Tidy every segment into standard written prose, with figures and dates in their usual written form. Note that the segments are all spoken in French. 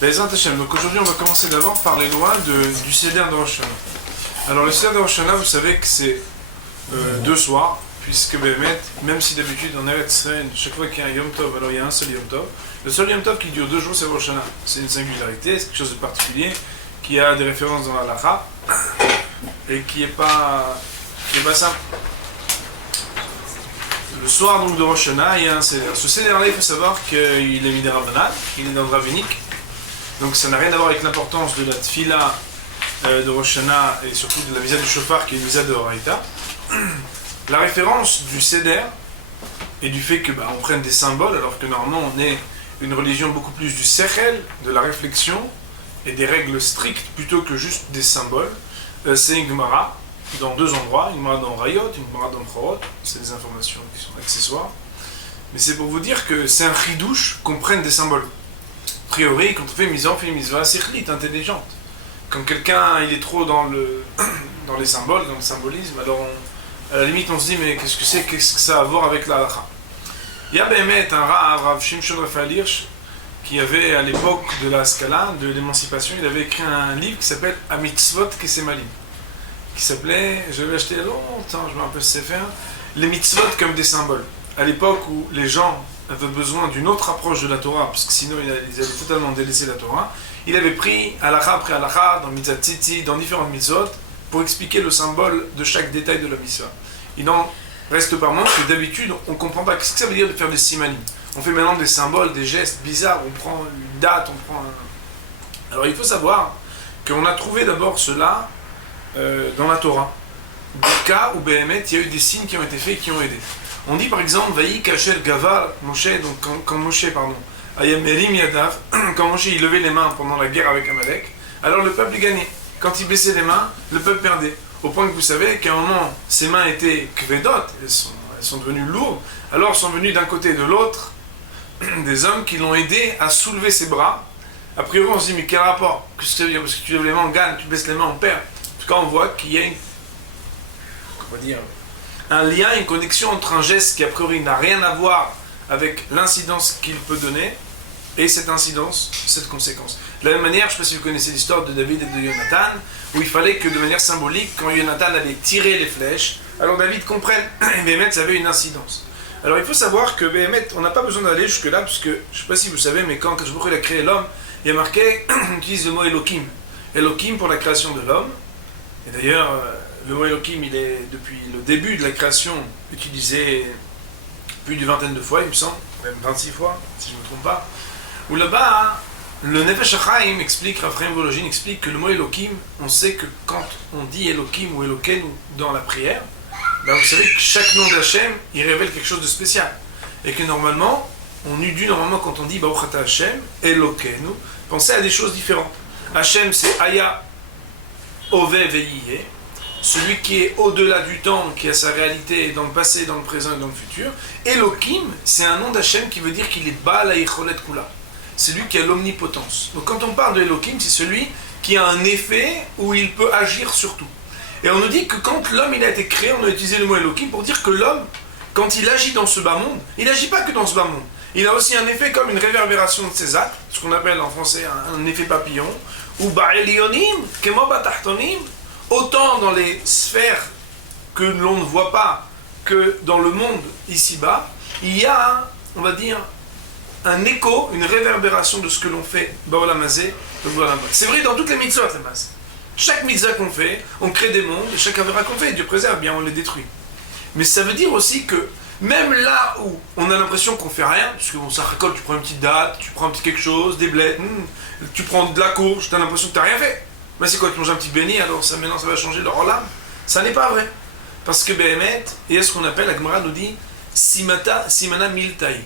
Bezrat Hashem. Donc aujourd'hui, on va commencer d'abord par les lois du Seder de Rosh Hashanah. Alors le Seder de Rosh Hashanah, vous savez que c'est 2 soirs, puisque même si d'habitude en Eretz Israël, chaque fois qu'il y a un Yom Tov, alors il y a un seul Yom Tov. Le seul Yom Tov qui dure 2 jours, c'est Rosh Hashanah. C'est une singularité, c'est quelque chose de particulier, qui a des références dans la Lacha, et qui est pas simple. Le soir donc de Rosh Hashanah, il y a un Seder. Ce Seder-là, il faut savoir qu'il est mis des Rabbanan, il est dans le rabbinique. Donc ça n'a rien à voir avec l'importance de la Tfila de Rosh Hashanah et surtout de la Misa du Shofar qui est une Misa de Horaïta. La référence du Seder et du fait que on prenne des symboles alors que normalement on est une religion beaucoup plus du Sechel, de la réflexion et des règles strictes plutôt que juste des symboles. C'est une Gemara dans 2 endroits, une Gemara dans Rayot, une Gemara dans Chorot, c'est des informations qui sont accessoires. Mais c'est pour vous dire que c'est un chidouche qu'on prenne des symboles. A priori, quand on fait une mitzvah sechlit, intelligente. Quand quelqu'un il est trop dans les symboles, dans le symbolisme, alors à la limite on se dit mais qu'est-ce que ça a à voir avec la halakha? Il y a un Rav Shimshon Raphaël Hirsch qui avait à l'époque de la Scala, de l'émancipation, il avait écrit un livre qui s'appelle Amitzvot Kesemalim, qui s'appelait, je l'avais acheté il y a longtemps, je me rappelle ce faire, les mitzvot comme des symboles. À l'époque où les gens avaient besoin d'une autre approche de la Torah, parce que sinon ils allaient totalement délaisser la Torah, il avait pris halakha après halakha, dans mitzvah tzitzi, dans différentes mitzvot, pour expliquer le symbole de chaque détail de la mitzvah. Il n'en reste pas moins que d'habitude, on ne comprend pas ce que ça veut dire de faire des simanim. On fait maintenant des symboles, des gestes bizarres, on prend une date, on prend un... Alors il faut savoir qu'on a trouvé d'abord cela dans la Torah. Des cas où Béhémet, il y a eu des signes qui ont été faits et qui ont aidé. On dit par exemple, Vaï Kacher Gavar Moshe, donc quand Moshe, Ayamerim Yadav, quand Moshe il levait les mains pendant la guerre avec Amalek, alors le peuple gagnait. Quand il baissait les mains, le peuple perdait. Au point que vous savez qu'à un moment, ses mains étaient kvedot, elles sont devenues lourdes, alors sont venus d'un côté et de l'autre des hommes qui l'ont aidé à soulever ses bras. A priori, on se dit, mais quel rapport? Qu'est-ce que ça veut dire? Parce que tu lèves les mains, on gagne, tu baisses les mains, on perd. En tout cas, on voit qu'il y a un lien, une connexion entre un geste qui a priori n'a rien à voir avec l'incidence qu'il peut donner et cette incidence, cette conséquence. De la même manière, je ne sais pas si vous connaissez l'histoire de David et de Jonathan, où il fallait que de manière symbolique, quand Jonathan allait tirer les flèches, alors David comprenne, Béhémet, ça avait une incidence. Alors il faut savoir que Béhémet, on n'a pas besoin d'aller jusque-là, parce que, je ne sais pas si vous savez, mais quand Kadosh Baruch Hu a créé l'homme, il y a marqué, on utilise le mot Elohim. Elohim pour la création de l'homme. Et d'ailleurs, le mot Elohim, il est, depuis le début de la création, utilisé plus d'une vingtaine de fois, il me semble, même 26 fois, si je ne me trompe pas. Où là-bas, le Nefesh HaChaim explique, Raphaël Vologine explique que le mot Elohim, on sait que quand on dit Elohim ou Eloken dans la prière, vous savez que chaque nom d'Hachem, il révèle quelque chose de spécial. Et que normalement, quand on dit Baruch Ata Hashem, Elokenu, pensez à des choses différentes. Hashem, c'est Aya, Ove Veyiye, celui qui est au-delà du temps, qui a sa réalité dans le passé, dans le présent et dans le futur. Elohim, c'est un nom d'Hachem qui veut dire qu'il est Baal HaYicholet Kula. C'est lui qui a l'omnipotence. Donc quand on parle de Elohim, c'est celui qui a un effet où il peut agir sur tout. Et on nous dit que quand l'homme il a été créé, on a utilisé le mot Elohim pour dire que l'homme, quand il agit dans ce bas monde, il n'agit pas que dans ce bas monde. Il a aussi un effet comme une réverbération de ses actes, ce qu'on appelle en français un effet papillon, ou ba'elionim, kemo ba'tachtonim, autant dans les sphères que l'on ne voit pas que dans le monde ici-bas, il y a, on va dire, un écho, une réverbération de ce que l'on fait ba'olam hazeh, c'est vrai dans toutes les mitzvot, les masses. Chaque mitzvah qu'on fait, on crée des mondes, et chaque avéra qu'on fait, Dieu préserve, bien on les détruit. Mais ça veut dire aussi que même là où on a l'impression qu'on fait rien, parce que ça récolte, tu prends une petite date, tu prends un petit quelque chose, des blés, tu prends de la courge, tu as l'impression que tu n'as rien fait. Mais c'est quoi, tu manges un petit béni, alors maintenant ça va changer leur olam? Ça n'est pas vrai. Parce que Béhémet, il y a ce qu'on appelle, la Gemara nous dit, simana miltaï.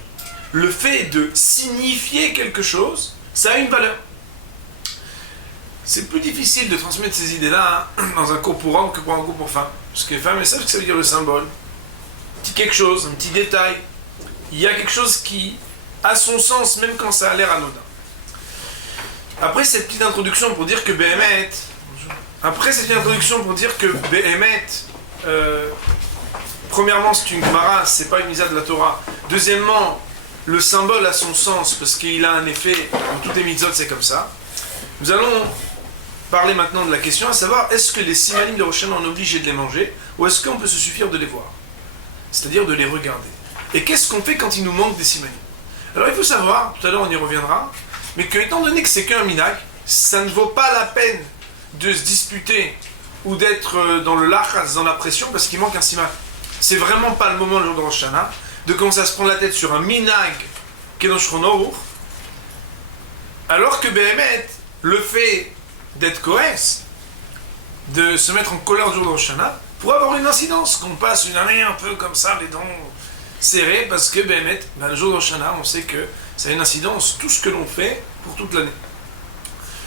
Le fait de signifier quelque chose, ça a une valeur. C'est plus difficile de transmettre ces idées-là dans un cours pour hommes que pour un cours pour femmes. Parce que les femmes, elles savent ce que ça veut dire le symbole. Un petit quelque chose, un petit détail. Il y a quelque chose qui a son sens, même quand ça a l'air anodin. Après cette petite introduction pour dire que Béhémet... premièrement, c'est une Gemara, c'est pas une misa de la Torah. Deuxièmement, le symbole a son sens parce qu'il a un effet, dans toutes les mitzvot c'est comme ça. Nous allons parler maintenant de la question, à savoir, est-ce que les simanim de Rosh Hashanah on est obligé de les manger ou est-ce qu'on peut se suffire de les voir? C'est-à-dire de les regarder. Et qu'est-ce qu'on fait quand il nous manque des simanim? Alors il faut savoir, tout à l'heure on y reviendra, mais que étant donné que c'est qu'un minhag, ça ne vaut pas la peine de se disputer ou d'être dans le lachas, dans la pression, parce qu'il manque un siman. C'est vraiment pas le moment le jour de Rosh Hashanah de commencer à se prendre la tête sur un minhag qui est dans Shulchan Aruch, alors que Béhémet, le fait d'être cohès, de se mettre en colère le jour de Rosh Hashanah, pourrait avoir une incidence, qu'on passe une année un peu comme ça, les dents serrées, parce que Béhémet, le jour de Rosh Hashanah, on sait que ça a une incidence, tout ce que l'on fait pour toute l'année.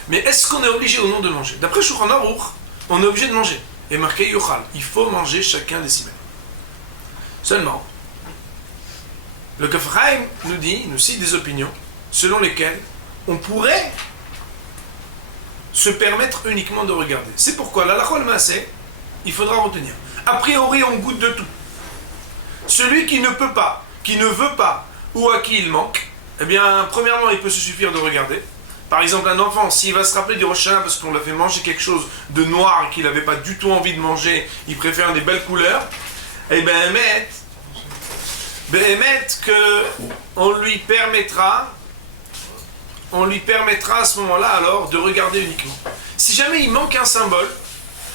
Mais est-ce qu'on est obligé ou non de manger? D'après Shulchan Aruch, on est obligé de manger. Et marqué Yochal, il faut manger chacun des simanim. Seulement, le Kaf Chaim nous cite des opinions selon lesquelles on pourrait se permettre uniquement de regarder. C'est pourquoi la Lachol Maaseh, il faudra retenir. A priori, on goûte de tout. Celui qui ne peut pas, qui ne veut pas, ou à qui il manque, eh bien, premièrement, il peut se suffire de regarder. Par exemple, un enfant, s'il va se rappeler du Rosh Hashanah parce qu'on l'a fait manger quelque chose de noir et qu'il n'avait pas du tout envie de manger, il préfère des belles couleurs, eh bien, on lui permettra à ce moment-là alors de regarder uniquement. Si jamais il manque un symbole,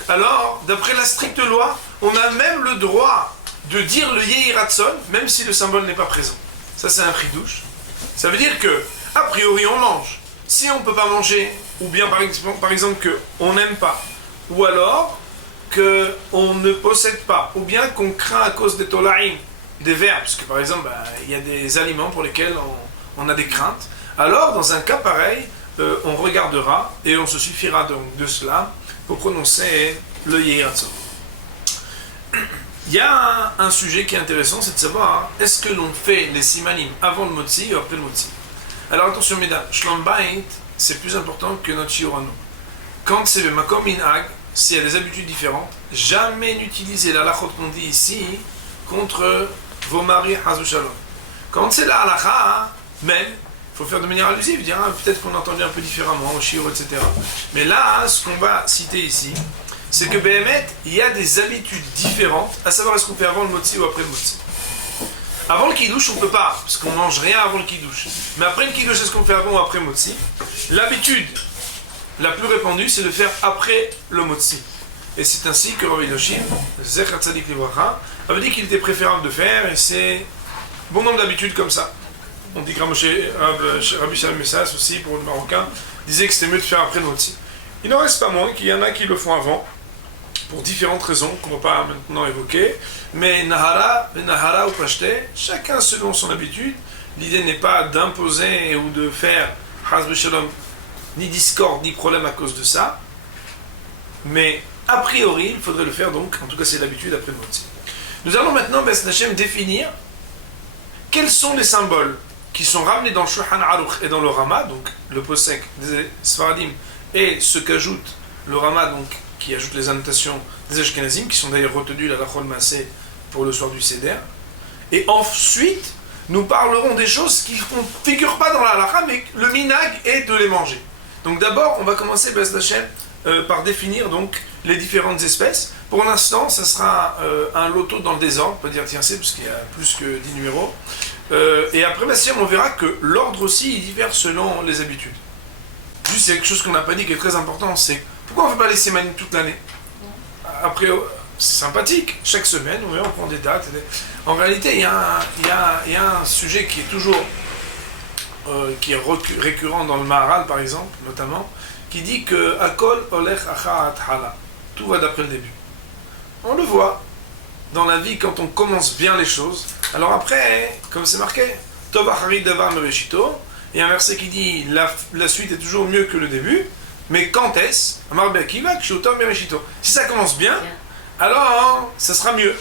alors, d'après la stricte loi, on a même le droit de dire le Yehi Ratzon, même si le symbole n'est pas présent. Ça, c'est un chidouche. Ça veut dire que, a priori, on mange. Si on ne peut pas manger, ou bien par exemple qu'on n'aime pas, ou alors qu'on ne possède pas, ou bien qu'on craint à cause des tolaïm, des vers, parce que par exemple, il y a des aliments pour lesquels on a des craintes, alors dans un cas pareil, on regardera et on se suffira donc de cela pour prononcer le Yehi Ratzon. Il y a un sujet qui est intéressant, c'est de savoir, est-ce que l'on fait les simanim avant le motzi ou après le motzi? Alors attention mesdames, Shlom Bayit, c'est plus important que notre shiurano. Quand c'est le makom minhag, s'il y a des habitudes différentes, jamais n'utilisez la halachot qu'on dit ici contre vos maris hazou shalom. Quand c'est la halacha, même, il faut faire de manière allusive, dire peut-être qu'on a entendu un peu différemment au shiur, etc. Mais là, ce qu'on va citer ici, c'est que Béhémet, il y a des habitudes différentes, à savoir est-ce qu'on fait avant le motzi ou après le motzi. Avant le kidouche, on ne peut pas, parce qu'on ne mange rien avant le kidouche. Mais après le kidouche, est-ce qu'on fait avant ou après le motzi? L'habitude la plus répandue, c'est de faire après le motzi. Et c'est ainsi que Rabbi Yoshim, Zecher Tzadik Livracha, avait dit qu'il était préférable de faire, et c'est bon nombre d'habitudes comme ça. On dit que Rabbi Shalom Messas aussi, pour le Marocain, disait que c'était mieux de faire après le motzi. Il n'en reste pas moins qu'il y en a qui le font avant, pour différentes raisons qu'on ne va pas maintenant évoquer, mais Nahara ou Pashte, chacun selon son habitude. L'idée n'est pas d'imposer ou de faire Chas B'Shalom ni discorde ni problème à cause de ça, mais a priori il faudrait le faire donc, en tout cas c'est l'habitude après le motzi. Nous allons maintenant, B'ez Hashem, définir quels sont les symboles qui sont ramenés dans le Shulchan Aruch et dans le Rama, donc le posek des Sfaradim et ce qu'ajoute le Rama, donc qui ajoute les annotations des Ashkenazim, qui sont d'ailleurs retenues la Lachol Maaseh pour le soir du Seder. Et ensuite, nous parlerons des choses qui ne figurent pas dans la halacha, mais le minhag est de les manger. Donc d'abord, on va commencer, B'ez Hashem, par définir donc les différentes espèces. Pour l'instant, ça sera un loto dans le désordre, on peut dire tiens c'est, parce qu'il y a plus que 10 numéros. Et après, B'ez Hashem, on verra que l'ordre aussi, il diffère selon les habitudes. Juste, il y a quelque chose qu'on n'a pas dit qui est très important, c'est pourquoi on ne fait pas les simanim toute l'année? Après, c'est sympathique, chaque semaine, on prend des dates. En réalité, il y a un sujet qui est toujours récurrent dans le Maharal, par exemple, notamment, qui dit que Akol olech achat hala. Tout va d'après le début. On le voit dans la vie quand on commence bien les choses. Alors après, comme c'est marqué, Tov achari davar mereshito, il y a un verset qui dit la suite est toujours mieux que le début. Mais quand est-ce? Si ça commence bien, alors ça sera mieux.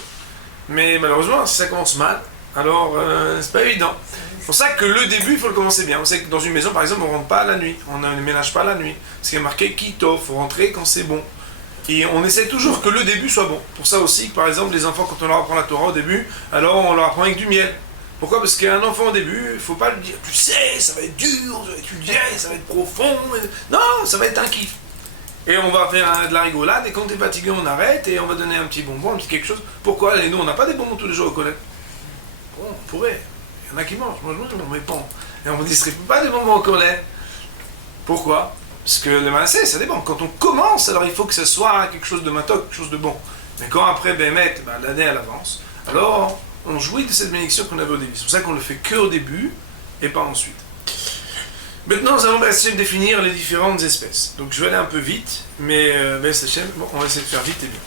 Mais malheureusement, si ça commence mal, alors c'est pas évident. C'est pour ça que le début, il faut le commencer bien. On sait que dans une maison, par exemple, on ne rentre pas la nuit. On ne ménage pas la nuit. Parce qu'il y a marqué Kito, il faut rentrer quand c'est bon. Et on essaie toujours que le début soit bon. Pour ça aussi, par exemple, les enfants, quand on leur apprend la Torah au début, alors on leur apprend avec du miel. Pourquoi? Parce qu'un enfant au début, il ne faut pas lui dire, tu sais, ça va être dur, je vais étudier, ça va être profond. Non, ça va être un kiff. Et on va faire de la rigolade, et quand tu es fatigué, on arrête, et on va donner un petit bonbon, un petit quelque chose. Pourquoi? Et nous, on n'a pas des bonbons tous les jours au collège. Bon, on pourrait. Il y en a qui mangent. Moi, je mange, mais bon. Et on ne distribue pas des bonbons au collège. Pourquoi? Parce que le massé, ça dépend. Quand on commence, alors il faut que ce soit quelque chose de matok, quelque chose de bon. Mais quand après, l'année, elle avance, alors on jouit de cette bénédiction qu'on avait au début. C'est pour ça qu'on le fait que au début, et pas ensuite. Maintenant, nous allons essayer de définir les différentes espèces. Donc, je vais aller un peu vite, mais on va essayer de faire vite et bien.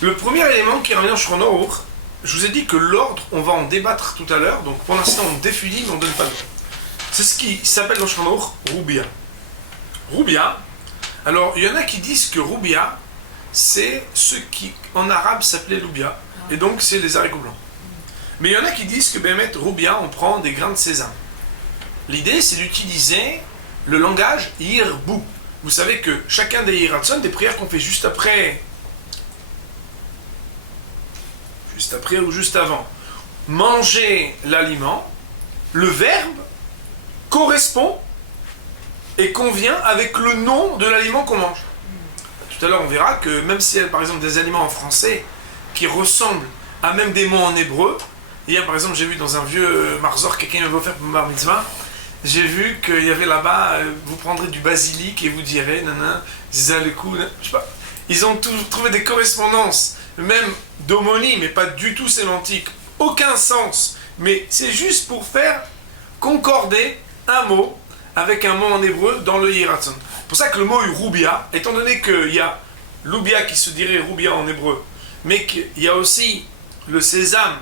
Le premier élément qui revient sur l'ordre, je vous ai dit que l'ordre, on va en débattre tout à l'heure. Donc, pour l'instant, on définit, mais on ne donne pas de nom. C'est ce qui s'appelle dans le l'ordre Roubia. Roubia, alors, il y en a qui disent que Roubia, c'est ce qui, en arabe, s'appelait Loubia. Et donc, c'est les haricots blancs. Mais il y en a qui disent que, Roubia, on prend des grains de sésame. L'idée, c'est d'utiliser le langage Yirbou. Vous savez que chacun des Yiratson, des prières qu'on fait juste après ou juste avant, manger l'aliment, le verbe correspond et convient avec le nom de l'aliment qu'on mange. Tout à l'heure, on verra que même s'il y a par exemple des aliments en français qui ressemblent à même des mots en hébreu, hier par exemple, j'ai vu dans un vieux marzor, quelqu'un m'a offert pour ma mitzvah, j'ai vu qu'il y avait là-bas, vous prendrez du basilic et vous direz, zizalekou, je sais pas. Ils ont trouvé des correspondances, même d'homonymes, mais pas du tout sémantiques, aucun sens. Mais c'est juste pour faire concorder un mot avec un mot en hébreu dans le Yiratson. C'est pour ça que le mot Roubia, étant donné qu'il y a Loubia qui se dirait Roubia en hébreu, mais qu'il y a aussi le sésame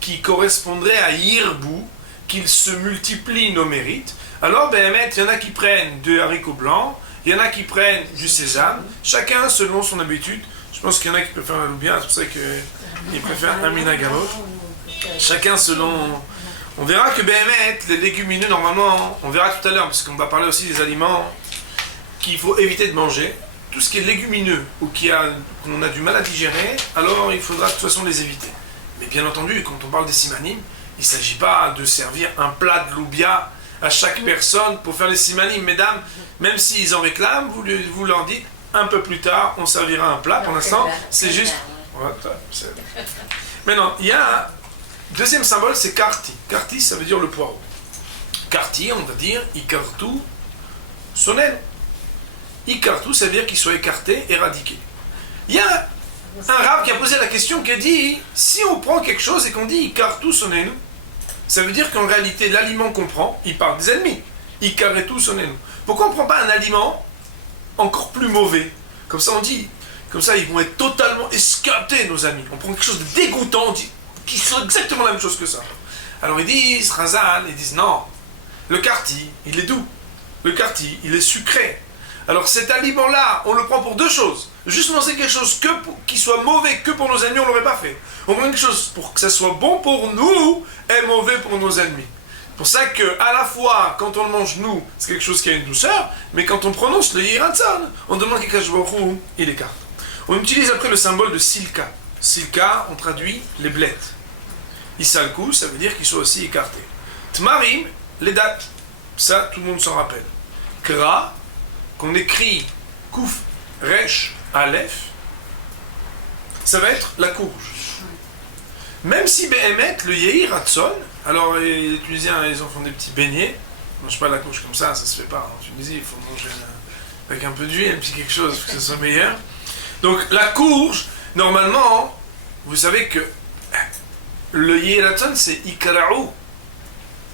qui correspondrait à Yirbou, qu'il se multiplient nos mérites, alors il y en a qui prennent de haricots blancs, il y en a qui prennent du sésame, chacun selon son habitude. Je pense qu'il y en a qui préfèrent la loubia, c'est pour ça qu'ils préfèrent un minag à l'autre. Chacun selon... On verra que les légumineux, normalement, on verra tout à l'heure, parce qu'on va parler aussi des aliments qu'il faut éviter de manger. Tout ce qui est légumineux ou qu'on a du mal à digérer, alors il faudra de toute façon les éviter. Mais bien entendu, quand on parle des simanim, il ne s'agit pas de servir un plat de loubia à chaque personne pour faire les simanim. Mesdames, même s'ils en réclament, vous leur dites, un peu plus tard, on servira un plat. Pour l'instant, c'est juste... Maintenant, il y a un deuxième symbole, c'est karti. Karti, ça veut dire le poireau. Karti, on va dire, ikartu sonen. Ikartu, ça veut dire qu'il soit écarté, éradiqué. Il y a un rave qui a posé la question, qui a dit, si on prend quelque chose et qu'on dit ikartu sonen, ça veut dire qu'en réalité, l'aliment qu'on prend, il parle des ennemis. Ikaretu sonen. Pourquoi on ne prend pas un aliment encore plus mauvais? Comme ça, on dit, comme ça, ils vont être totalement escatés, nos amis. On prend quelque chose de dégoûtant, on dit, qui soit exactement la même chose que ça. Alors ils disent, Razal, ils disent, non, le karti, il est doux. Le karti, il est sucré. Alors cet aliment-là, on le prend pour deux choses. Juste manger quelque chose qui soit mauvais que pour nos ennemis, on ne l'aurait pas fait. On prend quelque chose pour que ça soit bon pour nous et mauvais pour nos ennemis. C'est pour ça qu'à la fois, quand on le mange nous, c'est quelque chose qui a une douceur, mais quand on prononce le Yiratson, on demande qu'Akadosh Baruch Hu, il écarte. On utilise après le symbole de silka. Silka, on traduit les blettes. Isalku, ça veut dire qu'ils soient aussi écartés. Tmarim, les dates. Ça, tout le monde s'en rappelle. Kra, qu'on écrit Kouf, Resh, Aleph, ça va être la courge. Même si Behemet, le Yehi Ratson, alors les Tunisiens, ils en font des petits beignets, ils ne mangent pas la courge comme ça se fait pas. En Tunisie, il faut manger avec un peu d'huile, un petit quelque chose pour que ce soit meilleur. Donc la courge, normalement, vous savez que le Yehi Ratson, c'est Ikara'u,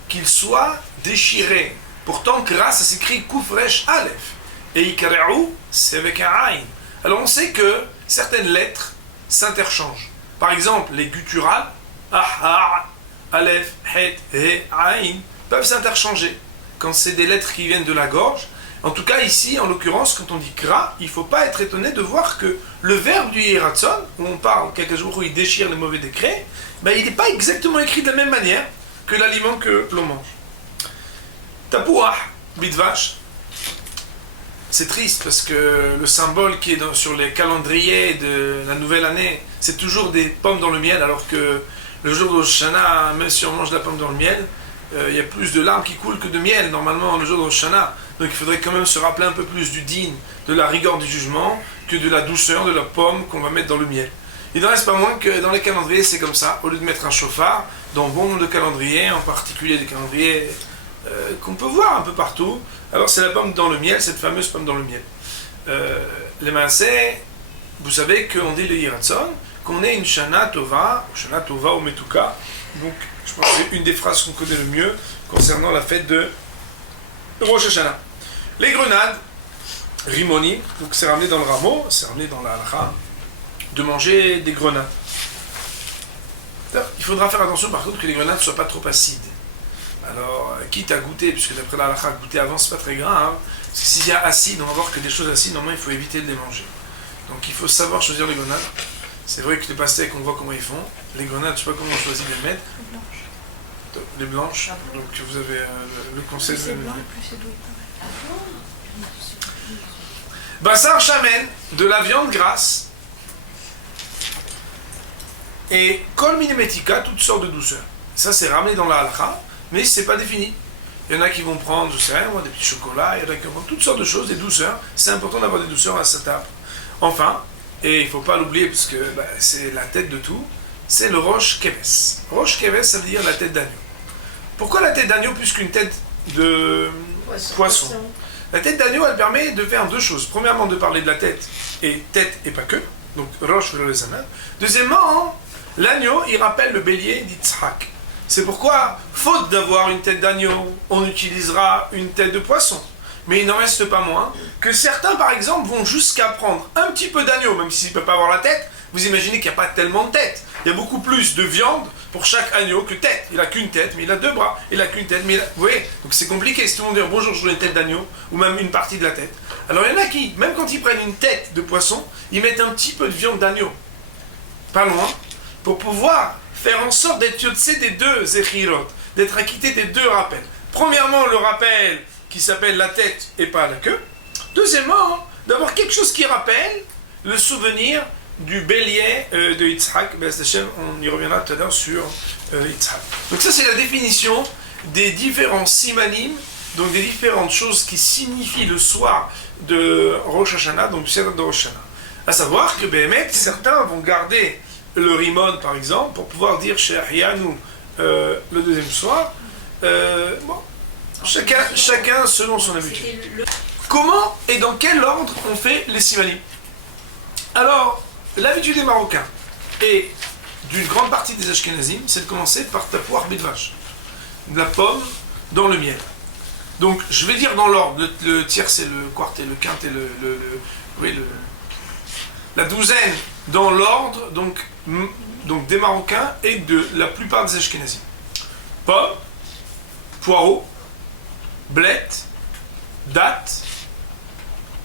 qu'il soit déchiré. Pourtant, Kra, ça s'écrit Kouf, Resh, Aleph. Et Ikara'u, c'est avec un Aïn. Alors on sait que certaines lettres s'interchangent. Par exemple, les gutturales, Ah, Aleph, Het, He, Aïn, peuvent s'interchanger. Quand c'est des lettres qui viennent de la gorge. En tout cas, ici, en l'occurrence, quand on dit Kra, il ne faut pas être étonné de voir que le verbe du Yiratson, où on parle quelques jours où il déchire les mauvais décrets, il n'est pas exactement écrit de la même manière que l'aliment que l'on mange. Tapouah, bitvache. C'est triste parce que le symbole qui est sur les calendriers de la nouvelle année, c'est toujours des pommes dans le miel, alors que Le jour de Rosh Hashanah, même si on mange la pomme dans le miel, il y a plus de larmes qui coulent que de miel, normalement, le jour de Rosh Hashanah. Donc il faudrait quand même se rappeler un peu plus du din, de la rigueur du jugement, que de la douceur de la pomme qu'on va mettre dans le miel. Il n'en reste pas moins que dans les calendriers, c'est comme ça. Au lieu de mettre un chauffard, dans bon nombre de calendriers, en particulier des calendriers qu'on peut voir un peu partout, alors c'est la pomme dans le miel, cette fameuse pomme dans le miel. Les Maaseh, vous savez qu'on dit le Yiratson, qu'on est une Shana Tova ou Metuka. Donc, je pense que c'est une des phrases qu'on connaît le mieux concernant la fête de Rosh Hashanah. Les grenades, Rimoni, donc c'est ramené dans le rameau, c'est ramené dans la halakha, de manger des grenades. Il faudra faire attention par contre que les grenades ne soient pas trop acides. Alors, quitte à goûter, puisque d'après la halakha, goûter avant c'est pas très grave, hein, parce que s'il y a acide, on va voir que des choses acides, normalement il faut éviter de les manger. Donc il faut savoir choisir les grenades. C'est vrai que les pastèques, on voit comment ils font. Les grenades, je ne sais pas comment on choisit de les mettre. Les blanches. Donc vous avez le conseil. Plus c'est blanc, plus c'est doux. Bassar chamen, de la viande grasse. Et kol minimetika, toutes sortes de douceurs. Ça c'est ramené dans la halakha, mais c'est pas défini. Il y en a qui vont prendre, je sais rien, des petits chocolats, il y en a qui vont prendre toutes sortes de choses, des douceurs. C'est important d'avoir des douceurs à sa table. Enfin, et il ne faut pas l'oublier parce que c'est la tête de tout, c'est le rosh keves. Rosh keves, ça veut dire la tête d'agneau. Pourquoi la tête d'agneau plus qu'une tête de poisson? La tête d'agneau, elle permet de faire deux choses. Premièrement, de parler de la tête et pas que, donc rosh velezana. Deuxièmement, l'agneau, il rappelle le bélier d'Yitzhak. C'est pourquoi, faute d'avoir une tête d'agneau, on utilisera une tête de poisson. Mais il n'en reste pas moins que certains, par exemple, vont jusqu'à prendre un petit peu d'agneau, même s'ils ne peuvent pas avoir la tête. Vous imaginez qu'il n'y a pas tellement de tête. Il y a beaucoup plus de viande pour chaque agneau que tête. Il n'a qu'une tête, mais il a deux bras. Il n'a qu'une tête, mais il a... Vous voyez? Donc c'est compliqué. Si tout le monde dit bonjour, je veux une tête d'agneau, ou même une partie de la tête. Alors il y en a qui, même quand ils prennent une tête de poisson, ils mettent un petit peu de viande d'agneau. Pas loin. Pour pouvoir faire en sorte d'être yotse des deux zechirot, d'être acquitté des deux rappels. Premièrement, le rappel qui s'appelle la tête et pas la queue. Deuxièmement, d'avoir quelque chose qui rappelle le souvenir du bélier de Yitzhak. On y reviendra tout à l'heure sur Yitzhak. Donc ça, c'est la définition des différents simanim, donc des différentes choses qui signifient le soir de Rosh Hashanah, donc du Seder de Rosh Hashanah. À savoir que certains vont garder le rimon, par exemple, pour pouvoir dire chez Ahyanu le deuxième soir. Bon. Chacun selon son habitude. Comment et dans quel ordre on fait les simanim? Alors, l'habitude des Marocains et d'une grande partie des Ashkenazim, c'est de commencer par tapouar bidvash, de la pomme dans le miel. Donc, je vais dire dans l'ordre. Le tiers, c'est le quartet, le quintet, la douzaine dans l'ordre, donc des Marocains et de la plupart des Ashkenazim. Pomme, poireau, blette, date,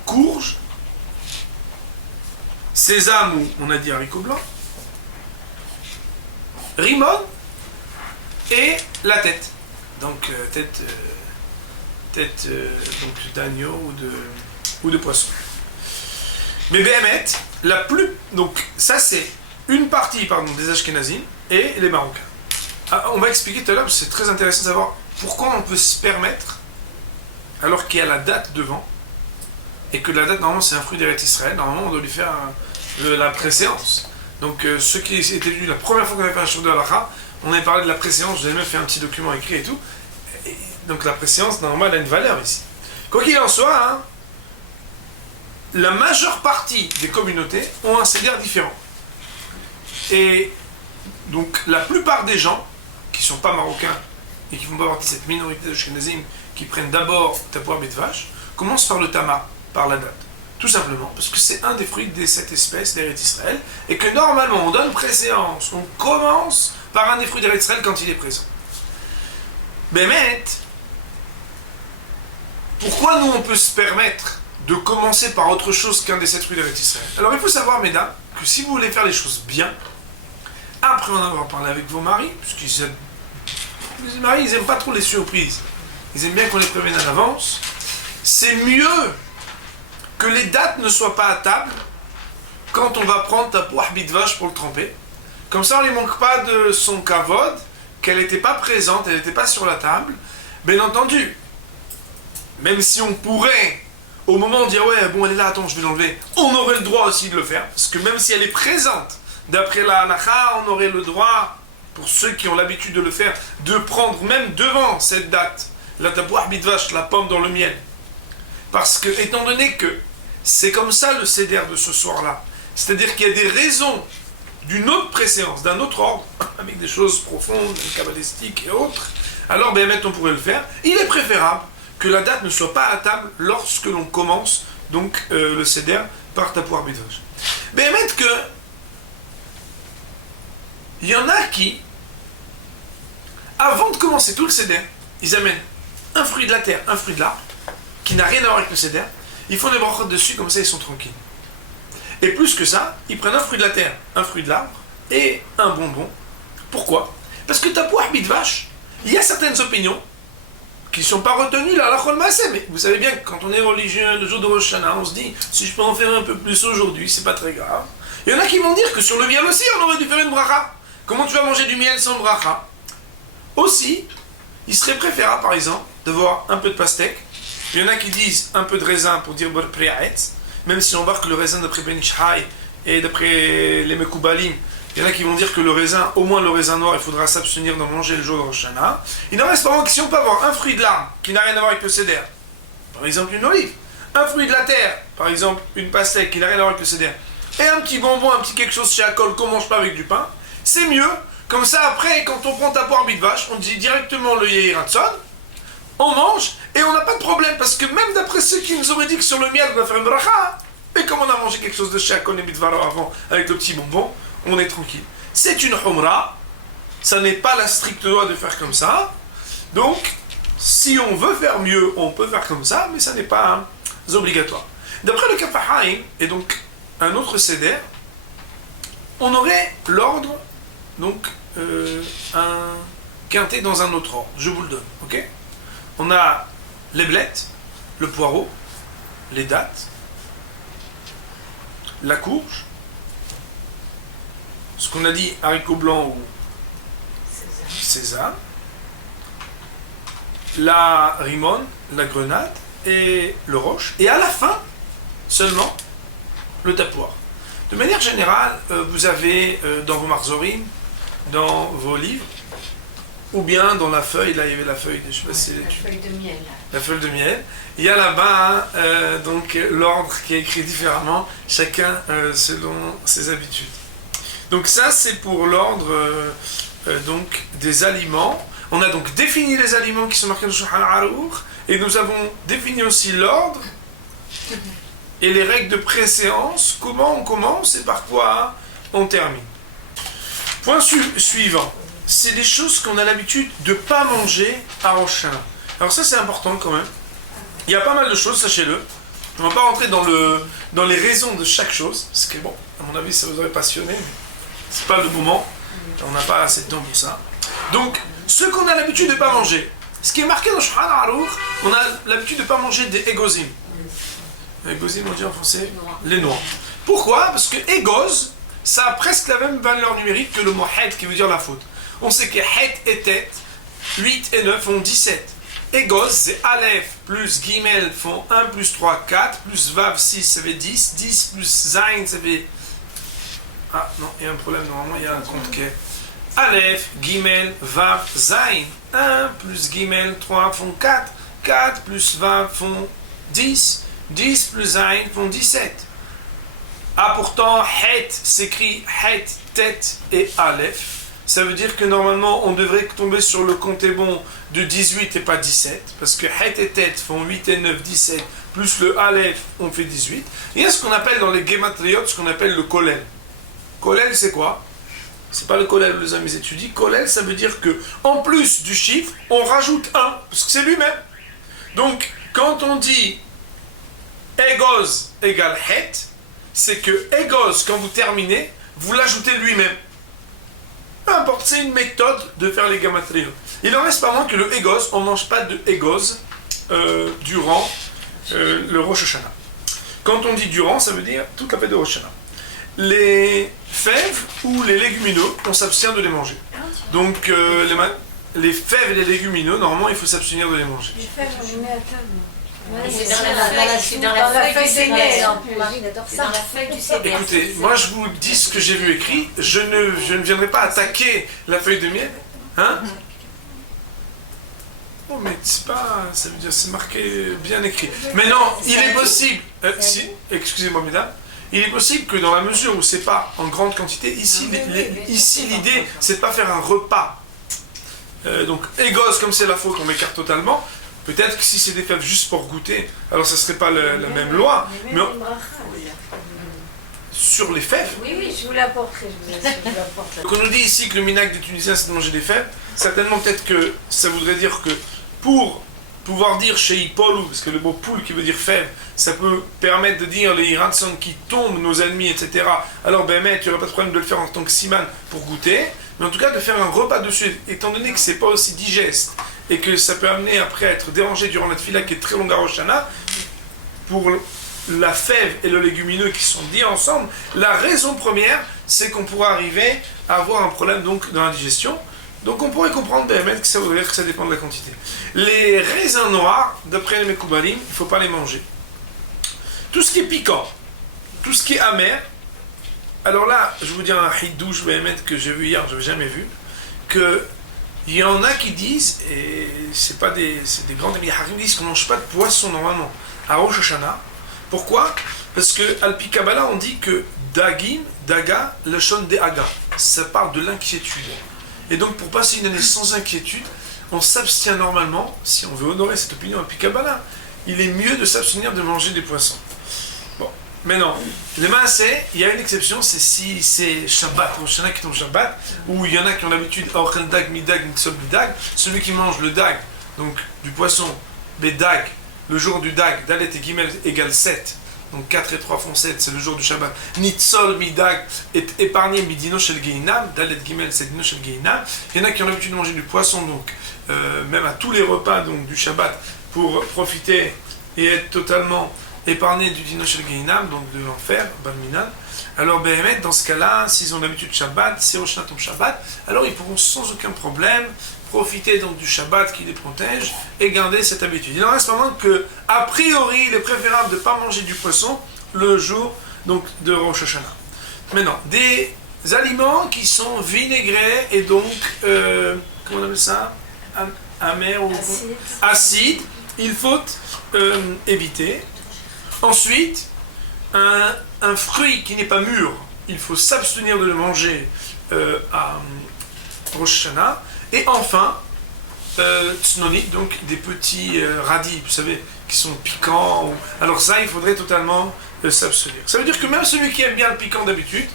courge, sésame ou on a dit haricot blanc, rimon et la tête. Donc tête donc d'agneau ou de poisson. Mais Béhémet, donc ça c'est une partie des Ashkenazim et les Marocains. On va expliquer tout à l'heure parce que c'est très intéressant de savoir pourquoi on peut se permettre, alors qu'il y a la date devant, et que la date, normalement, c'est un fruit d'Eretz Israël, normalement, on doit lui faire la préséance. Donc, ceux qui étaient venus la première fois qu'on avait fait un show de halakha, on avait parlé de la préséance, je vous avais même fait un petit document écrit et tout. Et donc, la préséance, normalement, elle a une valeur ici. Quoi qu'il en soit, hein, la majeure partie des communautés ont un seder différent. Et donc, la plupart des gens qui ne sont pas marocains et qui font pas partie de cette minorité de Ashkenazim qui prennent d'abord tapouar bidvash, commencent par le tama, par la date. Tout simplement parce que c'est un des fruits de cette espèce d'Eretz Israël et que normalement on donne préséance, on commence par un des fruits d'Eretz Israël quand il est présent. Bémet, pourquoi nous on peut se permettre de commencer par autre chose qu'un des 7 fruits d'Eretz Israël? Alors il faut savoir, mesdames, que si vous voulez faire les choses bien, après en avoir parlé avec vos maris, puisqu'ils aiment, les maris ils n'aiment pas trop les surprises, ils aiment bien qu'on les prévienne à l'avance, c'est mieux que les dates ne soient pas à table quand on va prendre tapouar bidvash pour le tremper, Comme ça, on ne lui manque pas de son kavod, qu'elle n'était pas présente, elle n'était pas sur la table. Bien entendu, même si on pourrait, au moment de dire ouais, bon, elle est là, attends, je vais l'enlever, on aurait le droit aussi de le faire, parce que même si elle est présente, d'après la halakha, on aurait le droit, pour ceux qui ont l'habitude de le faire, de prendre même devant cette date, la tapouah bidvash, la pomme dans le miel. Parce que, étant donné que c'est comme ça le seder de ce soir-là, c'est-à-dire qu'il y a des raisons d'une autre préséance, d'un autre ordre, avec des choses profondes, kabbalistiques et autres, alors ben, on pourrait le faire. Il est préférable que la date ne soit pas à table lorsque l'on commence donc le seder par tapouah bidvash. Ben que il y en a qui, avant de commencer tout le seder, ils amènent un fruit de la terre, un fruit de l'arbre, qui n'a rien à voir avec le seder, ils font des brachot dessus, comme ça ils sont tranquilles. Et plus que ça, ils prennent un fruit de la terre, un fruit de l'arbre, et un bonbon. Pourquoi? Parce que tapouah bidvash, il y a certaines opinions qui ne sont pas retenues là, la chol maaseh, mais vous savez bien que quand on est religieux, le jour de Rosh Hashanah, on se dit, si je peux en faire un peu plus aujourd'hui, c'est pas très grave. Il y en a qui vont dire que sur le miel aussi, on aurait dû faire une bracha. Comment tu vas manger du miel sans bracha? Aussi, il serait préférable, par exemple, d'avoir un peu de pastèque. Il y en a qui disent un peu de raisin pour dire priaetz, même si on voit que le raisin d'après Ben Ishai et d'après les Mekoubalim, il y en a qui vont dire que le raisin, au moins le raisin noir, il faudra s'abstenir d'en manger le jour de Rosh Hashanah. Il n'en reste pas moins que si on peut avoir un fruit de l'arbre qui n'a rien à voir avec le seder, par exemple une olive, un fruit de la terre, par exemple une pastèque qui n'a rien à voir avec le seder, et un petit bonbon, un petit quelque chose chez Akol qu'on mange pas avec du pain, c'est mieux. Comme ça, après, quand on prend tapouah bidvash, on dit directement le Yehi Ratzon, on mange, et on n'a pas de problème, parce que même d'après ceux qui nous auraient dit que sur le miel, on va faire une bracha, mais comme on a mangé quelque chose de chez Akol et Bidvaro avant, avec le petit bonbon, on est tranquille. C'est une humra, ça n'est pas la stricte loi de faire comme ça, donc, si on veut faire mieux, on peut faire comme ça, mais ça n'est pas obligatoire. D'après le Kaf HaChaim, et donc un autre seder, on aurait l'ordre, donc un quintet dans un autre ordre. Je vous le donne, ok? On a les blettes, le poireau, les dattes, la courge, ce qu'on a dit haricots blancs ou sésame, la rimone, la grenade et le roche, et à la fin, seulement, le tapouah. De manière générale, vous avez dans vos marzorim, dans vos livres, ou bien dans la feuille, là il y avait la feuille, je sais pas si la feuille de miel. La feuille de miel. Il y a là-bas donc l'ordre qui est écrit différemment, chacun selon ses habitudes. Donc ça c'est pour l'ordre donc des aliments. On a donc défini les aliments qui sont marqués dans le Shulchan Aruch, et nous avons défini aussi l'ordre et les règles de préséance, comment on commence et par quoi on termine. Point suivant, c'est des choses qu'on a l'habitude de ne pas manger à Rosh Hashanah. Alors ça c'est important quand même. Il y a pas mal de choses, sachez-le. On ne va pas rentrer dans les raisons de chaque chose, parce que bon, à mon avis ça vous aurait passionné, mais c'est pas le moment, on n'a pas assez de temps pour ça. Donc, ce qu'on a l'habitude de ne pas manger, ce qui est marqué dans le Shulchan Aruch, on a l'habitude de ne pas manger des égozim. Égozim, on dit en français les noix. Pourquoi? Parce que égoz, ça a presque la même valeur numérique que le mot het qui veut dire la faute. On sait que het et tet, 8 et 9 font 17. Égoz, c'est Aleph plus Gimel font 1 plus 3, 4, plus Vav 6, ça fait 10, 10 plus Zain, ça fait... Ah non, il y a un problème, normalement il y a un compte qui est... Aleph, Gimel, Vav, Zain. 1 plus Gimel, 3 font 4, 4 plus Vav font 10, 10 plus Zain font 17. Ah pourtant, Het s'écrit Het, Tet et Aleph. Ça veut dire que normalement on devrait tomber sur le compté bon de 18 et pas 17, parce que Het et Tet font 8 et 9, 17, plus le Aleph on fait 18. Il y a ce qu'on appelle dans les Gematriot, ce qu'on appelle le Kolel. Kolel c'est quoi? C'est pas le Kolel où les amis étudient. Kolel ça veut dire que en plus du chiffre, on rajoute 1, parce que c'est lui-même. Donc quand on dit Egoz égale Het, c'est que Egoz, quand vous terminez, vous l'ajoutez lui-même. Peu importe, c'est une méthode de faire les Gematriot. Il en reste pas moins que le Egoz, on ne mange pas de Egoz durant le Rosh Hashanah. Quand on dit durant, ça veut dire toute la fête de Rosh Hashanah. les fèves ou les légumineux, on s'abstient de les manger. Donc les fèves et les légumineux, normalement, il faut s'abstenir de les manger. Les fèves, on les met à table. C'est dans la feuille du CDR. Dans la feuille du CDR. Écoutez, moi je vous dis ce que j'ai vu écrit, je ne viendrai pas attaquer la feuille de miel. Hein? Oh, mais c'est pas. Ça veut dire, c'est marqué, bien écrit. Mais non, il est possible. Si, excusez-moi, mesdames. Il est possible que dans la mesure où c'est pas en grande quantité, ici l'idée, c'est de pas faire un repas. Donc, égos, comme c'est la faute, on m'écarte totalement. Peut-être que si c'est des fèves juste pour goûter, alors ça serait pas la même loi. Mais sur les fèves. Oui, je vous l'apporterai. Donc on nous dit ici que le minhag des Tunisiens c'est de manger des fèves. Certainement peut-être que ça voudrait dire que pour pouvoir dire chez Hippolou, parce que le mot poule qui veut dire fève, ça peut permettre de dire les Iranson qui tombent, nos ennemis, etc. Alors ben mais tu n'auras pas de problème de le faire en tant que siman pour goûter, mais en tout cas de faire un repas dessus, étant donné que c'est pas aussi digeste et que ça peut amener après à être dérangé durant la tefila qui est très longue à Rosh Hashanah, pour la fève et le légumineux qui sont dits ensemble, la raison première, c'est qu'on pourra arriver à avoir un problème donc dans la digestion. Donc on pourrait comprendre que ça veut dire que ça dépend de la quantité. Les raisins noirs, d'après les Mekoubalim, il ne faut pas les manger. Tout ce qui est piquant, tout ce qui est amer, alors là, je vais vous dire un hidouche que j'ai vu hier, je n'avais jamais vu, que il y en a qui disent, et c'est des grands amis harim, disent qu'on ne mange pas de poisson normalement à Rosh Hashanah. Pourquoi? Parce que Alpi Kabbalah, on dit que Dagim, Daga, Lashon de Aga, ça parle de l'inquiétude. Et donc pour passer une année sans inquiétude, on s'abstient normalement, si on veut honorer cette opinion Alpi Kabbalah, il est mieux de s'abstenir de manger des poissons. Bon, mais non, les maaseh, il y a une exception, c'est si c'est Shabbat, Rosh Hashanah qui tombe Shabbat, où il y en a qui ont l'habitude, Orchen Dag, Midag, Mitzol Midag, celui qui mange le Dag, donc du poisson, Bedag, le jour du Dag, Dalet et Gimel égale 7, donc 4 et 3 font 7, c'est le jour du Shabbat. Nitzol Midag est épargné Midino Shel Geinam, Dalet Gimel c'est Dino Shel Geinam. Il y en a qui ont l'habitude de manger du poisson, donc même à tous les repas donc, du Shabbat, pour profiter et être totalement épargné du Dino Shel Geinam, donc de l'enfer, Balminan. Alors Behemet, dans ce cas-là, s'ils ont l'habitude Shabbat, c'est Rosh Hashanah Shabbat, alors ils pourront sans aucun problème profiter donc du Shabbat qui les protège et garder cette habitude. Il en reste vraiment que, a priori, il est préférable de ne pas manger du poisson le jour donc, de Rosh Hashanah. Maintenant, des aliments qui sont vinaigrés et donc, comment on appelle ça? Amers ou acide, il faut éviter. Ensuite, un fruit qui n'est pas mûr, il faut s'abstenir de le manger à Rosh Hashanah. Et enfin, tsnoni, donc des petits radis, vous savez, qui sont piquants. Alors ça, il faudrait totalement s'abstenir. Ça veut dire que même celui qui aime bien le piquant d'habitude,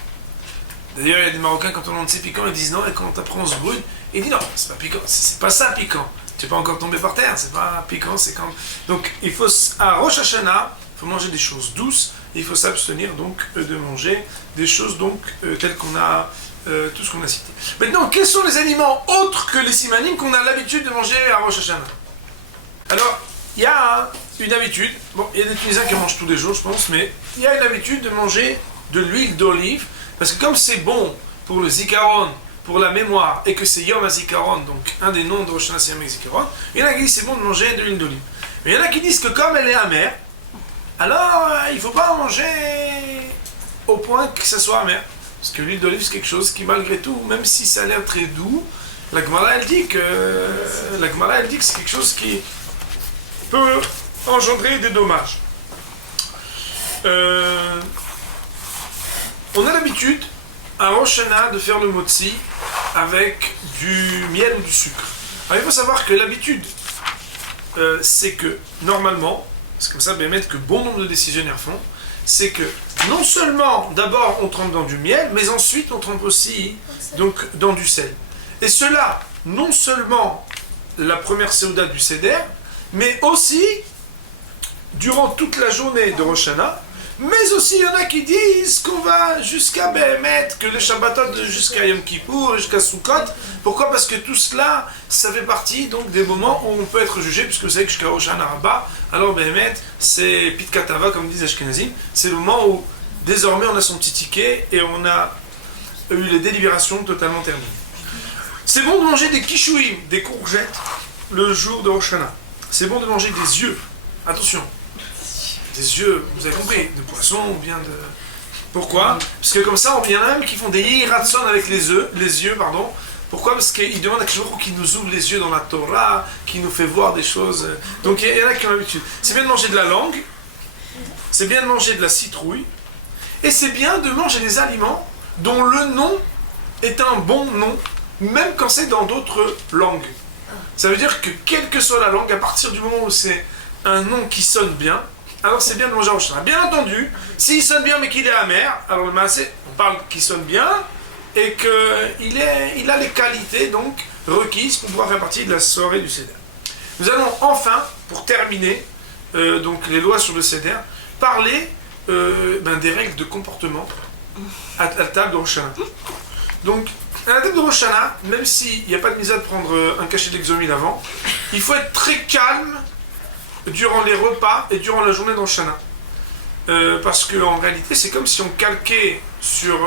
d'ailleurs il y a des Marocains quand on demande c'est piquant, ils disent non, et quand après on se brûle, il dit non, c'est pas piquant, c'est pas ça piquant. Tu n'es pas encore tombé par terre, c'est pas piquant, c'est quand... Donc il faut, à Rosh Hashanah, il faut manger des choses douces, et il faut s'abstenir donc de manger des choses donc telles qu'on a... tout ce qu'on a cité. Maintenant, quels sont les aliments autres que les simanim qu'on a l'habitude de manger à Rosh Hashanah? Alors, il y a une habitude, bon, il y a des Tunisiens qui mangent tous les jours, je pense, mais il y a une habitude de manger de l'huile d'olive, parce que comme c'est bon pour le zikaron, pour la mémoire, et que c'est Yom HaZikaron, donc un des noms de Rosh Hashanah c'est Yom HaZikaron, il y en a qui disent c'est bon de manger de l'huile d'olive. Mais il y en a qui disent que comme elle est amère, alors il ne faut pas en manger au point que ça soit amer. Parce que l'huile d'olive, c'est quelque chose qui, malgré tout, même si ça a l'air très doux, la Gemara, elle dit que c'est quelque chose qui peut engendrer des dommages. On a l'habitude, à Rosh Hashanah, de faire le motzi avec du miel ou du sucre. Alors, il faut savoir que l'habitude, c'est que, normalement, c'est comme ça, que bon nombre de décisionnaires font, c'est que non seulement d'abord on trempe dans du miel, mais ensuite on trempe aussi donc, dans du sel. Et cela, non seulement la première Séouda du Seder, mais aussi durant toute la journée de Rosh Hashanah, mais aussi il y en a qui disent qu'on va jusqu'à Behemet, que les Shabbatot jusqu'à Yom Kippour, jusqu'à Sukkot. Pourquoi? Parce que tout cela, ça fait partie donc des moments où on peut être jugé, puisque vous savez que jusqu'à Rosh Hashanah Rabbah, alors Behemet, c'est Pitkatava, comme disent Ashkenazim, c'est le moment où désormais on a son petit ticket et on a eu les délibérations totalement terminées. C'est bon de manger des kishouim, des courgettes, le jour de Rosh Hashanah. C'est bon de manger des yeux. Attention, des yeux, vous avez compris, de poisson ou bien de... Pourquoi? Parce que comme ça, il y en a même qui font des yiratson avec les yeux, pardon. Pourquoi? Parce qu'ils demandent à Kishouim qui nous ouvre les yeux dans la Torah, qui nous fait voir des choses. Donc il y en a qui ont l'habitude. C'est bien de manger de la langue, c'est bien de manger de la citrouille, et c'est bien de manger des aliments dont le nom est un bon nom, même quand c'est dans d'autres langues. Ça veut dire que quelle que soit la langue, à partir du moment où c'est un nom qui sonne bien, alors c'est bien de manger en Rosh Hashanah. Bien entendu, s'il sonne bien mais qu'il est amer, alors le maasé, on parle qu'il sonne bien et qu'il a les qualités donc requises pour pouvoir faire partie de la soirée du Seder. Nous allons enfin, pour terminer donc les lois sur le Seder, parler des règles de comportement à la table de Rosh Hashanah. Donc, à la table de Rosh Hashanah, même s'il n'y a pas de misère de prendre un cachet d'exomile avant, il faut être très calme durant les repas et durant la journée de Rosh Hashanah. Parce qu'en réalité, c'est comme si on calquait sur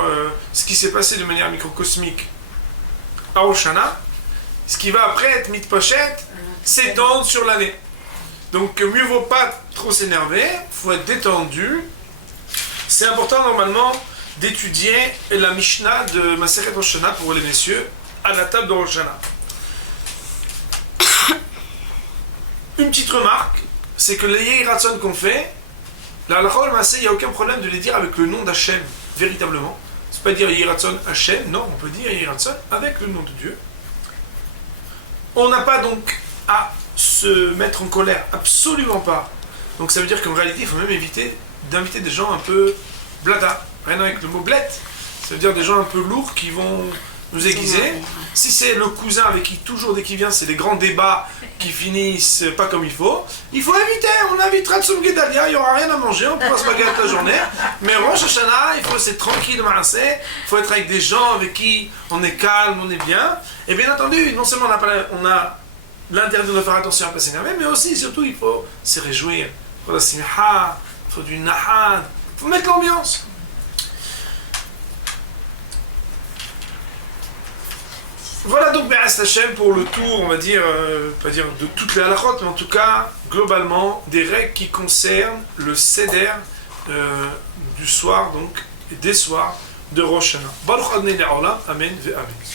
ce qui s'est passé de manière microcosmique à Rosh Hashanah, ce qui va après être mitpochette, s'étendre sur l'année. Donc, mieux vaut pas trop s'énerver, il faut être détendu. C'est important normalement d'étudier la Mishnah de Masechet Rosh Hashanah pour les messieurs à la table de Rosh Hashanah. Une petite remarque, c'est que les Yehiratson qu'on fait, la halakha wal maaseh, il n'y a aucun problème de les dire avec le nom d'Hachem, véritablement. C'est pas dire Yehiratson Hachem, non, on peut dire Yehiratson avec le nom de Dieu. On n'a pas donc à se mettre en colère, absolument pas. Donc ça veut dire qu'en réalité, il faut même éviter d'inviter des gens un peu blada, rien avec le mot blette. Ça veut dire des gens un peu lourds qui vont nous aiguiser. Si c'est le cousin avec qui toujours dès qu'il vient c'est des grands débats qui finissent pas comme il faut éviter. On invitera Tsum Gedalia, il n'y aura rien à manger, on pourra se bagarrer toute la journée. Mais Rosh Hashanah, il faut être tranquille, il faut être avec des gens avec qui on est calme, on est bien. Et bien entendu, non seulement on a l'intérêt de faire attention à ne pas s'énerver, mais aussi, surtout, il faut se réjouir. Il faut la simha, il faut du nahad, il faut mettre l'ambiance. Voilà donc Be'ez Hashem pour le tour, on va dire, pas dire de toutes les halachot, mais en tout cas, globalement, des règles qui concernent le Seder du soir, donc, et des soirs de Rosh Hashanah. Baruch Adonai Le'olam, Amen ve'Amen.